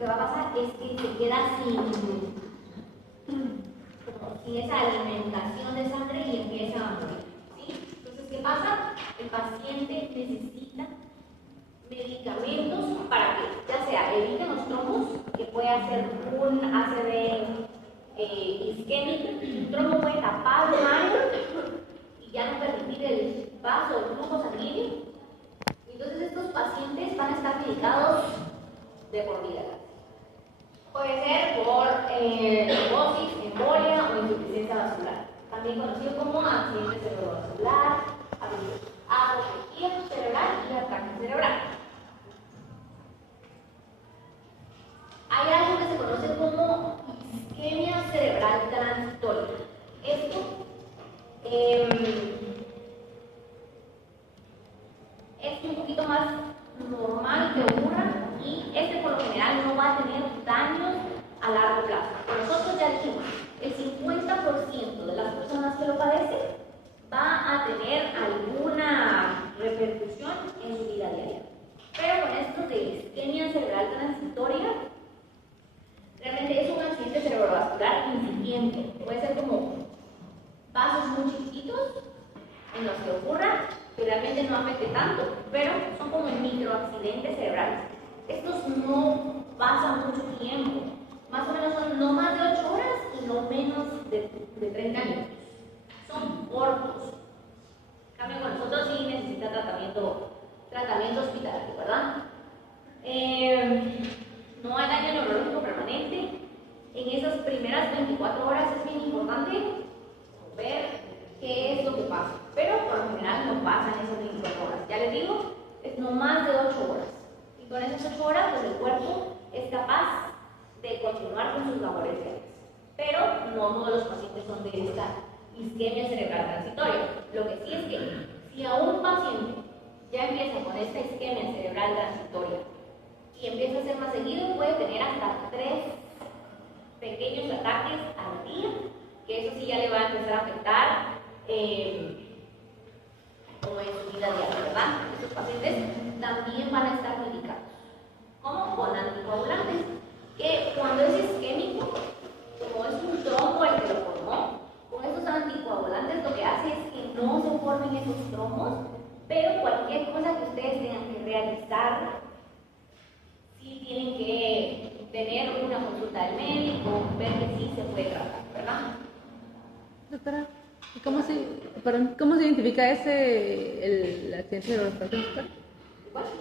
que va a pasar es que se queda sin esa alimentación de sangre y empieza a morir, ¿sí? Entonces, ¿qué pasa? El paciente necesita medicamentos para que ya sea evite los trombos, que puede hacer un ACV isquémico, un trombo puede tapar el mano y ya no permitir el paso del flujo sanguíneo. Entonces estos pacientes van a estar medicados de por vida. Puede ser por trombosis, embolia o insuficiencia vascular, también conocido como accidente cerebrovascular, atrofia cerebral y ataque cerebral. Hay algo que se conoce como isquemia cerebral transitoria. Esto es un poquito más normal que ocurra y por lo general no va a tener daños a largo plazo. Pero nosotros ya dijimos, el 50% de las personas que lo padecen va a tener alguna repercusión en su vida diaria. Pero con esto de isquemia cerebral transitoria, realmente es un accidente cerebrovascular incipiente. Puede ser como vasos muy chiquitos en los que ocurra, que realmente no afecte tanto, pero son como microaccidentes cerebrales. Estos no pasan mucho tiempo, más o menos son no más de 8 horas y no menos de 30 minutos. Son cortos. En cambio, con nosotros sí necesita tratamiento hospitalario, ¿verdad? No hay daño neurológico permanente. En esas primeras 24 horas es bien importante ver qué es lo que pasa, pero por lo general no pasa en esas 24 horas. Ya les digo, es no más de 8 horas. Y con esas 8 horas, pues el cuerpo es capaz de continuar con sus labores diarias. Pero no todos los pacientes son de esta isquemia cerebral transitoria. Lo que sí es que si a un paciente ya empieza con esta isquemia cerebral transitoria y empieza a ser más seguido, puede tener hasta 3 pequeños ataques al día, que eso sí ya le va a empezar a afectar como en su vida diaria, ¿verdad? Estos pacientes también van a estar medicados, como con anticoagulantes, que cuando es isquémico, como es un trombo el que lo formó, con estos anticoagulantes lo que hace es que no se formen esos trombos, pero cualquier cosa que ustedes tengan que realizar, sí tienen que tener una consulta del médico, ver que sí se puede tratar, ¿verdad? Doctora, ¿cómo se identifica el accidente cerebrovascular?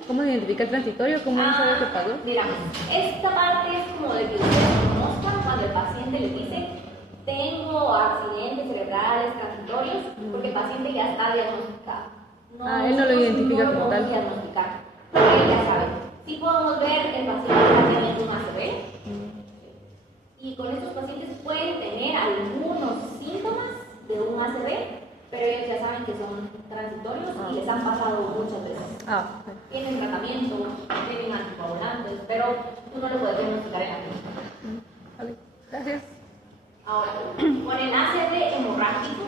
¿Cómo se identifica el transitorio? ¿Cómo no sabe qué pasó? Mira, esta parte es como de que ustedes conozcan cuando el paciente les dice tengo accidentes cerebrales transitorios, porque el paciente ya está diagnosticado. Él no lo identifica como tal. Diagnosticar, porque él ya sabe. Sí podemos ver el paciente está teniendo un ACV, y con estos pacientes pueden tener algunos síntomas de un ACV, pero ellos ya saben que son transitorios y les han pasado muchas veces. Okay. Tienen tratamiento, tienen anticoagulantes, pero tú no lo puedes diagnosticar en la clínica. Vale, gracias. Ahora, con el ACV hemorrágico,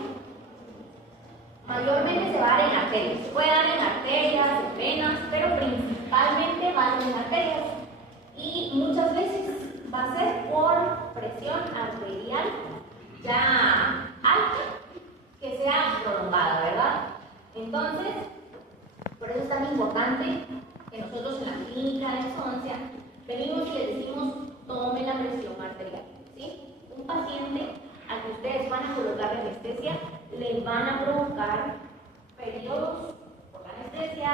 mayormente se va a dar en arterias. Se puede dar en arterias, en venas, pero principalmente va a ser en arterias. Y muchas veces va a ser por presión arterial ya alta, que sea prolongada, ¿verdad? Entonces, por eso es tan importante que nosotros en la clínica de resonancia venimos y les decimos tomen la presión arterial, ¿sí? Un paciente al que ustedes van a colocar la anestesia le van a provocar periodos por la anestesia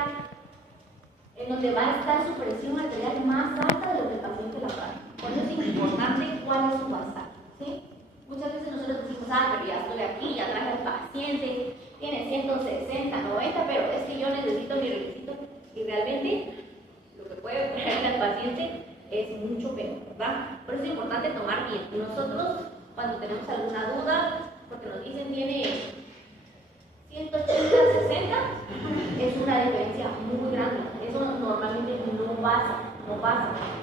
en donde va a estar su presión arterial más alta de lo que el paciente la trae. Por eso es importante cuál es su pasaje, ¿sí? Muchas veces nosotros decimos, pero ya estoy aquí, ya traje al paciente, tiene 160, 90, pero es que yo necesito mi requisito. Y realmente lo que puede traer al paciente es mucho peor, ¿verdad? Por eso es importante tomar bien. Nosotros, cuando tenemos alguna duda, porque nos dicen tiene 180, 60, es una diferencia muy grande. Eso normalmente no pasa.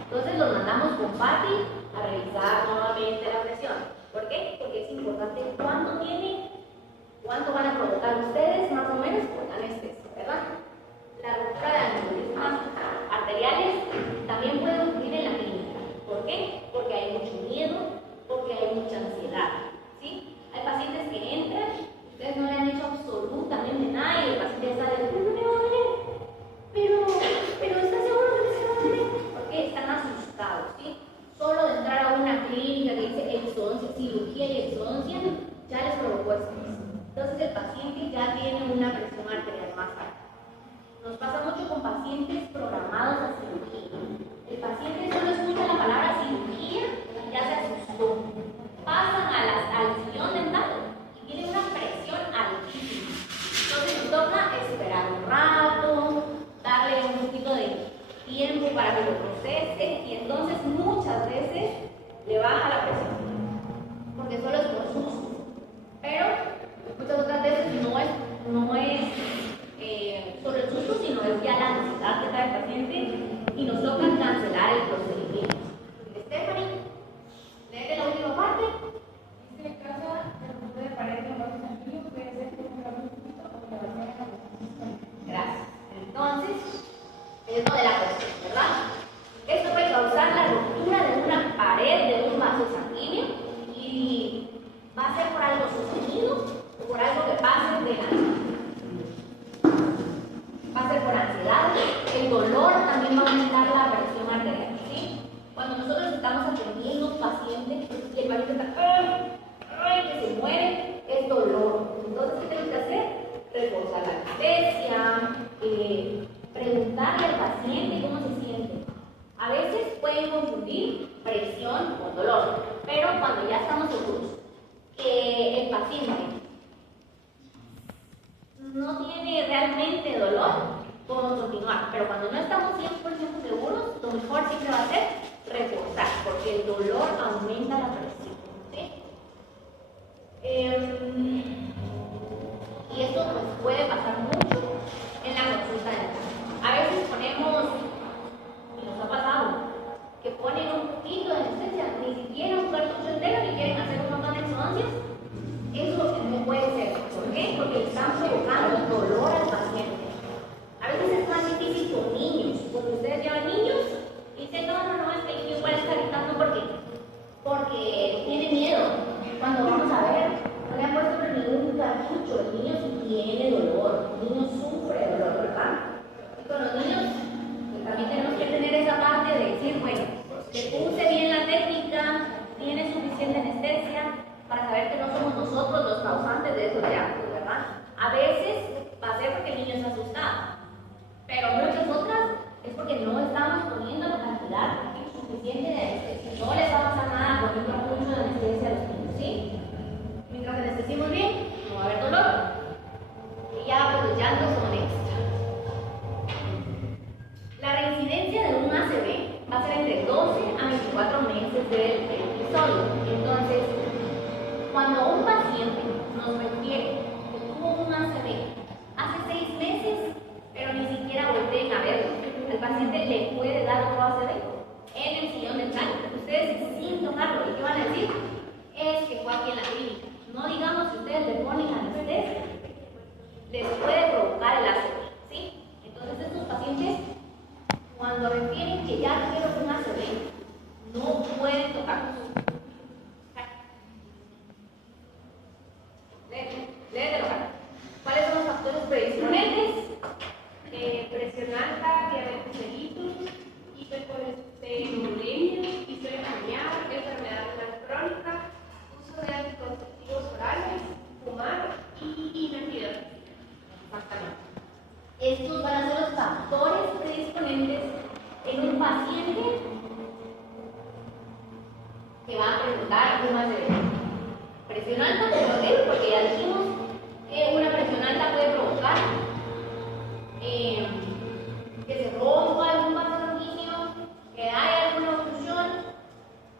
Entonces los mandamos con Patti a revisar nuevamente la presión. ¿Por qué? Porque es importante cuánto van a provocar ustedes más o menos con anestesia, ¿verdad? La ruptura de aneurismas arteriales también puede ocurrir en la clínica, tiempo para que lo procese y entonces muchas veces le baja la presión, porque solo es por susto. Pero muchas otras veces no es solo el susto, sino es ya la necesidad que trae el paciente y nos toca cancelar el procedimiento. Stephanie, léete la última parte. Dice causa de ruptura de pared de vaso sanguíneo, puede ser por un grado súbito o elevación en la presión. Gracias. Entonces, es lo de la presión, ¿verdad? Esto puede causar la ruptura de una pared de un vaso sanguíneo y va a ser por algo sostenido o por algo que pase de la va a ser por ansiedad. El dolor también va a aumentar la presión arterial, ¿sí? Cuando nosotros estamos atendiendo a un paciente y el paciente está que se muere, es dolor. Entonces, ¿qué tenemos que hacer? Reforzar la anestesia, preguntarle al paciente cómo se siente. A veces pueden confundir presión con dolor, pero cuando ya estamos seguros que el paciente no tiene realmente dolor, podemos continuar. Pero cuando no estamos 100% seguros, lo mejor siempre va a ser reforzar, porque el dolor aumenta la presión, ¿sí? Y esto pues, puede pasar mucho en la consulta dental. A veces ponemos, y nos ha pasado, que ponen un poquito de anestesia, ni siquiera un cartucho entero, ni quieren hacer un montón de exodoncias. Eso no puede ser. ¿Por qué? Porque están provocando dolor al paciente. A veces es más difícil con niños. Cuando ustedes llevan niños, dicen, no, es que el niño igual está gritando porque tiene miedo. Cuando vamos a ver, no le han puesto ningún cartucho, el niño sí tiene dolor, el niño sufre dolor, ¿verdad? Y con los niños pues, también tenemos que tener esa parte de decir, bueno, que use bien la técnica, tiene suficiente anestesia, para saber que no somos nosotros los causantes de esos llantos, ¿verdad? A veces va a ser porque el niño está asustado, pero muchas otras es porque no estamos poniendo la cantidad suficiente de anestesia. No les va a pasar nada poniendo mucho de anestesia a los niños, ¿sí? Mientras anestesiemos bien, no va a haber dolor. Y ya pues los llantos son extra. La reincidencia de un ACV va a ser entre 12 a 24 meses del episodio. Entonces, cuando un paciente nos refiere que tuvo un ACV hace 6 meses, pero ni siquiera volteen a verlo, el paciente le puede dar otro ACV en el sillón dental. Ustedes sin tocarlo, ¿y qué van a decir? Es que fue aquí en la clínica. No digamos que ustedes le ponen anestesia, les puede provocar el ACV, ¿sí? Entonces estos pacientes, cuando refieren que ya tuvieron un ACV, no pueden tocarlos. Léetelo. ¿Cuáles son los factores predisponentes? Presión alta, diabetes mellitus, hipercolesterolemia, historia familiar, enfermedad renal crónica, uso de anticonceptivos orales, fumar y inactividad. Exactamente. Estos van a ser los factores predisponentes en un paciente que va a presentar un ACV. Presión alta, ¿por qué? Porque ya dijimos que una presión alta puede provocar que se rompa algún vaso sanguíneo, que haya alguna obstrucción.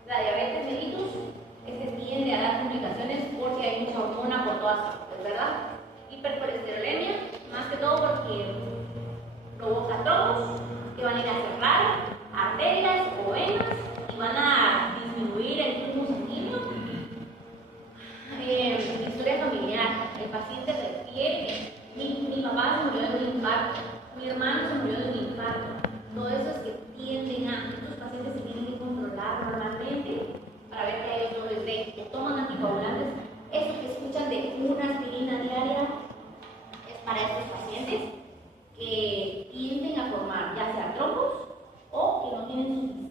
La diabetes mellitus es que tiende a dar complicaciones porque hay mucha hormona por todas partes, ¿verdad? Hipercolesterolemia, más que todo porque provoca trombos que van a ir a cerrar arterias o venas y van a disminuir el flujo sanguíneo. Historia familiar, el paciente refiere, mi papá se murió de un infarto, mi hermano se murió de un infarto. Todo eso es que tienden a, estos pacientes se tienen que controlar normalmente para ver que a ellos no les dé, que toman anticoagulantes. Eso que escuchan de una aspirina diaria es para estos pacientes que tienden a formar ya sea trombos o que no tienen suficiente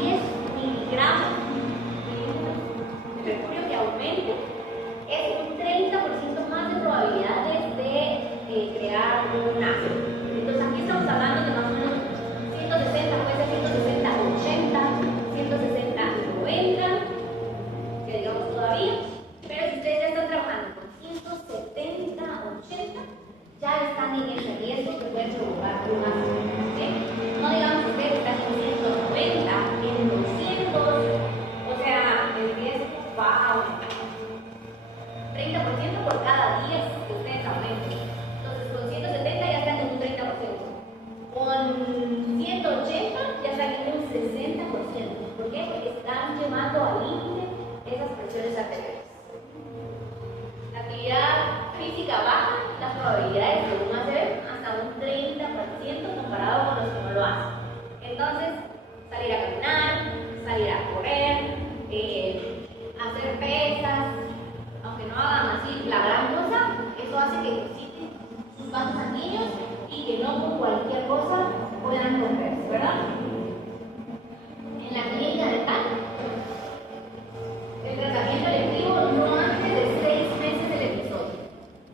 10 miligramos de mercurio que aumente, es un 30% más de probabilidades de crear un ácido. Entonces aquí estamos hablando de más o menos 160, puede ser 160, 80, 160, 90, que digamos todavía, pero si ustedes ya están trabajando con 170, 80, ya están en ese riesgo que puede provocar un ácido. ¿Sí? No digamos que ustedes están en 190, en 200, o sea, el riesgo va a aumentar. 30% por cada 10 que ustedes aumenten. Entonces, con 170 ya están en un 30%. Con 180 ya están en un 60%. ¿Por qué? Porque están llevando al límite esas presiones arteriales. La actividad física baja las probabilidades de un ACV hasta un 30% comparado con los que no lo hacen. Entonces, salir a caminar, salir a correr, hacer pesas, aunque no hagan así la gran cosa, eso hace que ejerciten sus vasos sanguíneos y que no por cualquier cosa puedan romperse, ¿verdad? En la clínica dental, el tratamiento electivo no antes de 6 meses del episodio.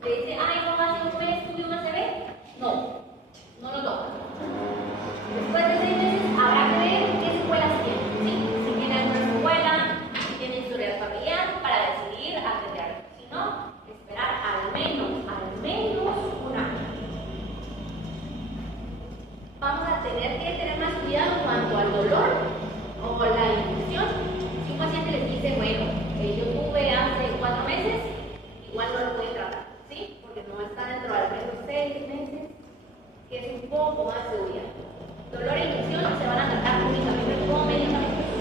¿Le dice, ay, no hace un mes tuve un ACV? No, no lo toca. Después de 6 meses habrá que ver qué secuelas tiene, ¿sí? Si tiene alguna secuela, si tiene historial familiar, para decidir atenderlo. Si no, esperar al menos un año. Vamos a tener que tener más cuidado en cuanto al dolor o la infección. Si un paciente les dice, bueno, yo tuve hace 4 meses, igual no lo puede tratar, ¿sí? Porque no está dentro de los 6 meses, que es un poco más seguridad. Dolor e infección se van a tratar únicamente con medicamentos.